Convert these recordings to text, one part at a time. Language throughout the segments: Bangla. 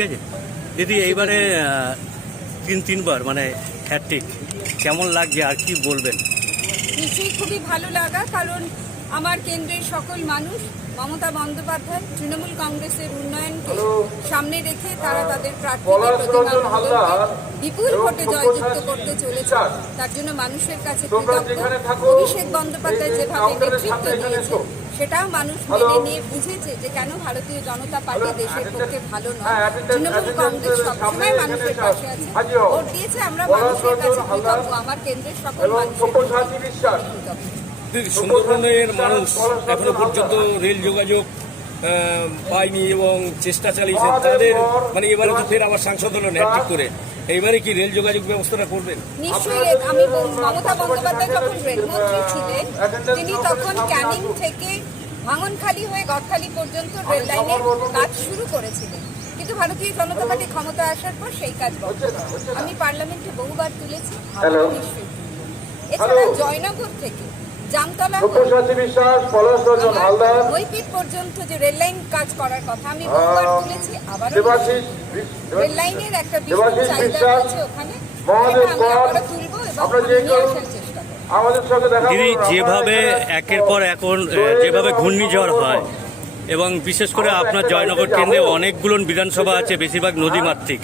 ঠিক আছে দিদি, এইবারে তিনবার মানে হ্যাট্রিক, কেমন লাগছে আর কি বলবেন? নিশ্চয়ই খুবই ভালো লাগা, কারণ আমার কেন্দ্রের সকল মানুষ মমতা বন্দ্যোপাধ্যায় তৃণমূল কংগ্রেসের উন্নয়নকে সামনে রেখে তারা তাদের প্রার্থীকে প্রতিমা মণ্ডলকে বিপুল ভোটে জয়যুক্ত করতে চলেছে। তার জন্য মানুষের কাছে কৃতজ্ঞ। অভিষেক বন্দ্যোপাধ্যায় যেভাবে নেতৃত্ব দিয়েছে সেটাও মানুষ মেনে নিয়ে বুঝেছে যে কেন ভারতীয় জনতা পার্টি দেশের পক্ষে ভালো নয়। তৃণমূল কংগ্রেস সবসময় মানুষের পাশে আছে, ভোট দিয়েছে। আমরা মানুষের কাছে কৃতজ্ঞ, আমার কেন্দ্রের সকল মানুষের কৃতজ্ঞ। সুন্দরবনের মানুষ এখনো পর্যন্ত রেল যোগাযোগ পায়নি এবং চেষ্টা চালিয়েছে তাদের, মানে এবারে তো ফের আবার সাংসদ হলেন হ্যাট্রিক করে, এইবারে কি রেল যোগাযোগ ব্যবস্থাটা করবেন? নিশ্চয়ই। আমি মমতা বন্দ্যোপাধ্যায় যখন রেলমন্ত্রী ছিলেন তিনি তখন ক্যানিং থেকে ভাঙনখালি হয়ে গদখালি পর্যন্ত রেল লাইনের কাজ শুরু করেছিলেন, কিন্তু ভারতীয় জনতা পার্টি ক্ষমতা আসার পর সেই কাজ বন্ধ। আমি পার্লামেন্টে বহুবার তুলেছি, নিশ্চয়ই। এছাড়া জয়নগর থেকে জামতলা মইপিট পর্যন্ত যে রেল লাইন কাজ করার কথা আমি বহুবার তুলেছি, আবারও রেল লাইনের একটা বিশাল চাহিদা রয়েছে ওখানে, আমি আবারও তুলবো এবং নিয়ে আসার চেষ্টা করব। দিদি, যেভাবে একের পর এখন যেভাবে ঘূর্ণিঝড় হয় এবং বিশেষ করে আপনার জয়নগর কেন্দ্রে অনেকগুলো বিধানসভা আছে, বেশিরভাগ নদীমাতৃক,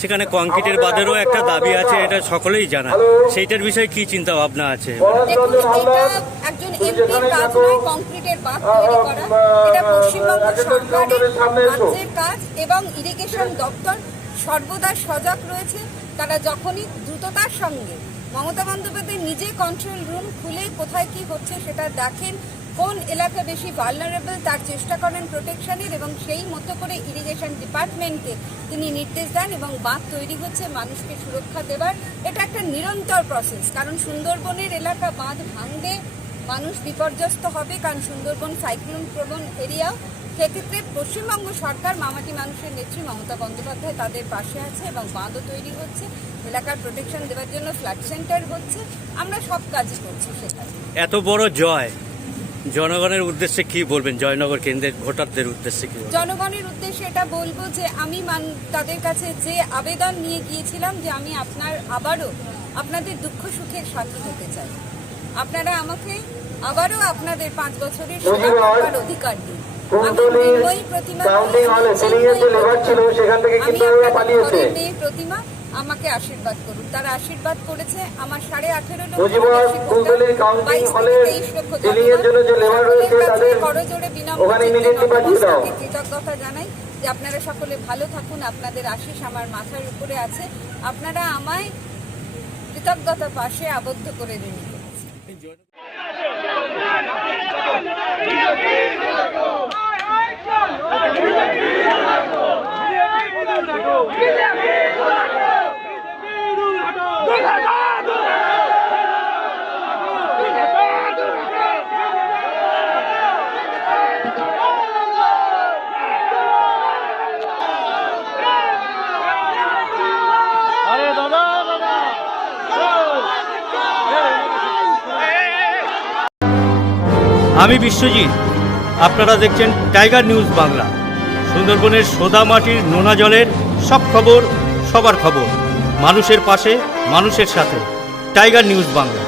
সেখানে কংক্রিটের বাঁধেরও একটা দাবি আছে, এটা সকলেই জানা। সেইটার বিষয়ে কি চিন্তা ভাবনা আছে? দেখুন, এটা একজন এমপির কাজ নয় কংক্রিটের বাঁধ তৈরি করা, এটা পশ্চিমবঙ্গ সরকারের রাজ্যের কাজ এবং ইরিগেশন দপ্তর সর্বদা সজাগ রয়েছে। তারা যখনই দ্রুততার সঙ্গে মমতা বন্দ্যোপাধ্যায় নিজে কন্ট্রোল রুম খুলে কোথায় কি হচ্ছে সেটা দেখেন, কোন এলাকা বেশি ভালনারেবল তার চেষ্টা করেন প্রোটেকশনের, এবং সেই মতো করে ইরিগেশন ডিপার্টমেন্টকে তিনি নির্দেশ দেন এবং বাঁধ তৈরি হচ্ছে মানুষকে সুরক্ষা দেবার। এটা একটা নিরন্তর প্রসেস, কারণ সুন্দরবনের এলাকা বাঁধ ভাঙবে, মানুষ বিপর্যস্ত হবে, কারণ সুন্দরবন সাইক্লোন প্রবণ এরিয়া। সেক্ষেত্রে পশ্চিমবঙ্গ সরকার মামাটি মানুষের নেত্রী মমতা বন্দ্যোপাধ্যায় তাদের পাশে আছে এবং বাঁধও তৈরি হচ্ছে, এলাকার প্রোটেকশন দেওয়ার জন্য ফ্লাড সেন্টার হচ্ছে, আমরা সব কাজই করছি সেখানে। এত বড় জয়, জনগণের উদ্দেশ্যে কি বলবেন? জয়নগর কেন্দ্রের ভোটারদের উদ্দেশ্যে কি বলবেন? জনগণের উদ্দেশ্যে এটা বলবো যে আমি তাদের কাছে যে আবেদন নিয়ে গিয়েছিলাম যে আমি আবারও আপনাদের দুঃখ সুখের সাথী হতে চাই, আপনারা আমাকে আবারও আপনাদের 5 বছরের সেবা করবার অধিকার দিন। আমি মৃন্ময়ী প্রতিমা, মেয়ে প্রতিমা, আমাকে আশীর্বাদ করুন। তারা আশীর্বাদ করেছে, আমার 18.5 লক্ষ 22 লক্ষ করজোড়ে বিনম্র কৃতজ্ঞতা জানাই যে আপনারা সকলে ভালো থাকুন, আপনাদের আশীষ আমার মাথার উপরে আছে, আপনারা আমায় কৃতজ্ঞতা পাশে আবদ্ধ করে রেখেছেন। আমি বিশ্বজিৎ, আপনারা দেখছেন টাইগার নিউজ বাংলা। সুন্দরবনের সোদা মাটির নোনা জলের সব খবর, সবার খবর, মানুষের পাশে, মানুষের সাথে। Tiger news Bangla.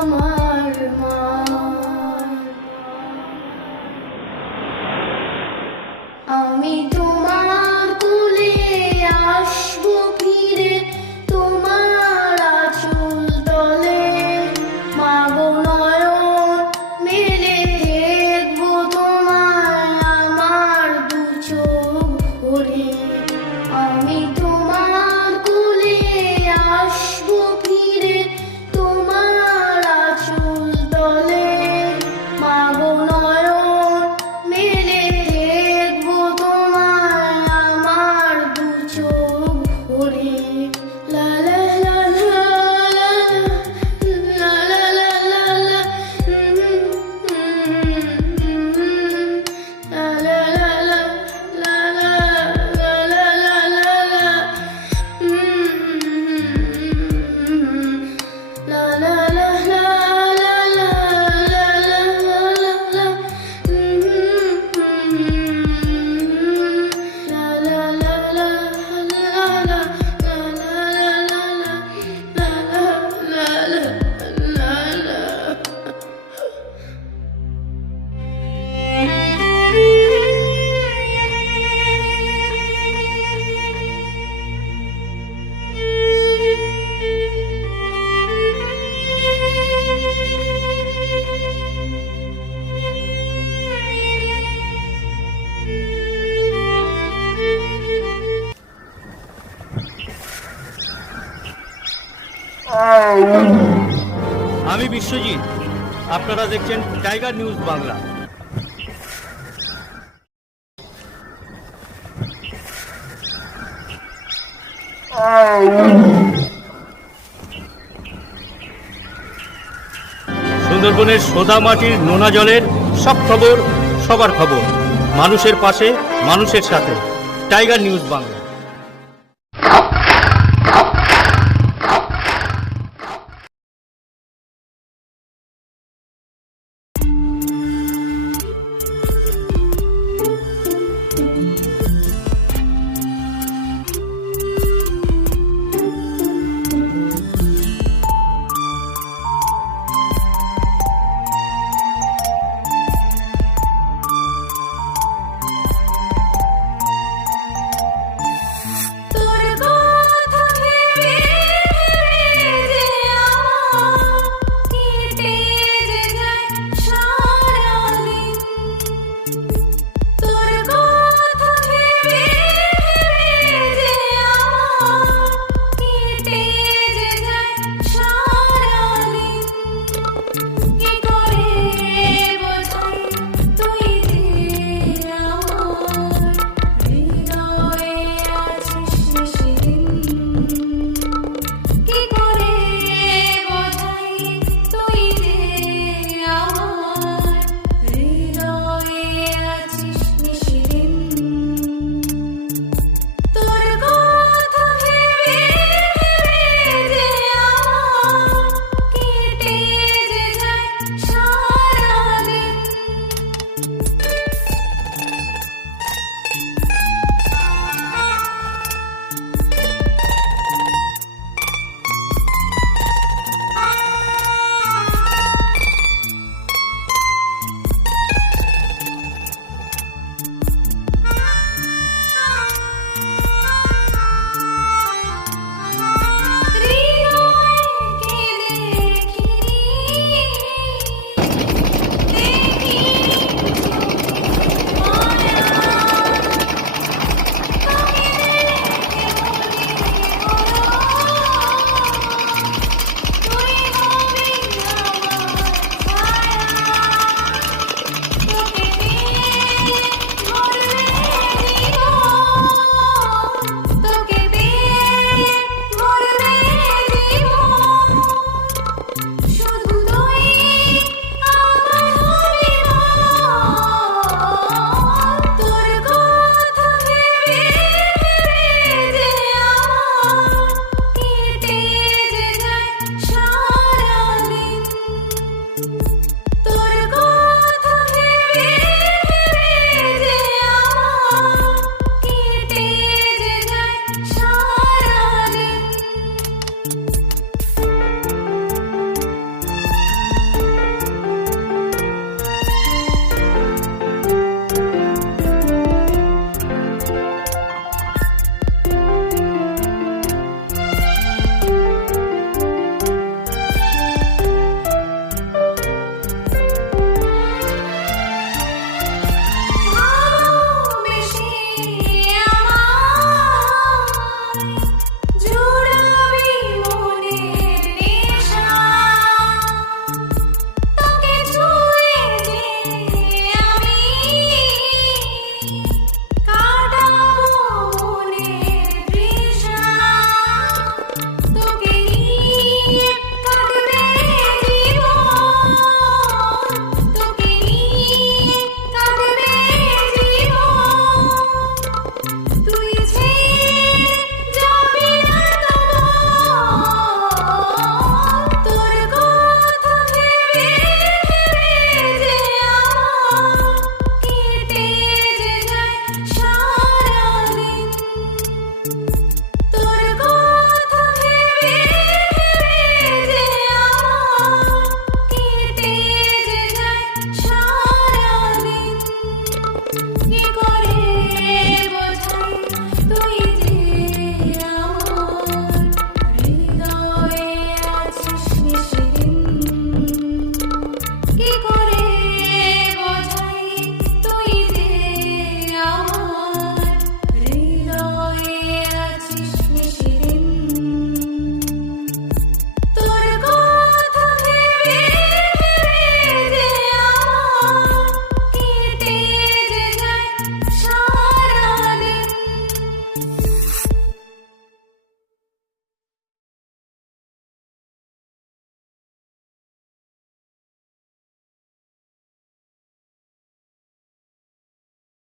আমার মা। আমি তোমার কোলে আসবো ফিরে, তোমার আঁচল তলে মাগো নয়ন মেলে দেখবো তোমায় আমার দু চোখ ভরে। আমি তোমার কোলে আসবো ফিরে, তোমার আঁচল তলে মাগো নয়ন মেলে দেখবো তোমায় আমার দু চোখ ভরে। লা লা লা লা লা লা লা লা লা লা, লা লা লা লা লা লা লা লা লা লা, লা লা লা লা লা লা লা লা লা, লা লা লা লা লা লা লা লা লা। আমি বিশ্বজিৎ, আপনারা দেখছেন টাইগার নিউজ বাংলা। সুন্দরবনের সোদা মাটির নোনা জলের সব খবর, সবার খবর, মানুষের পাশে, মানুষের সাথে। Tiger news Bangla.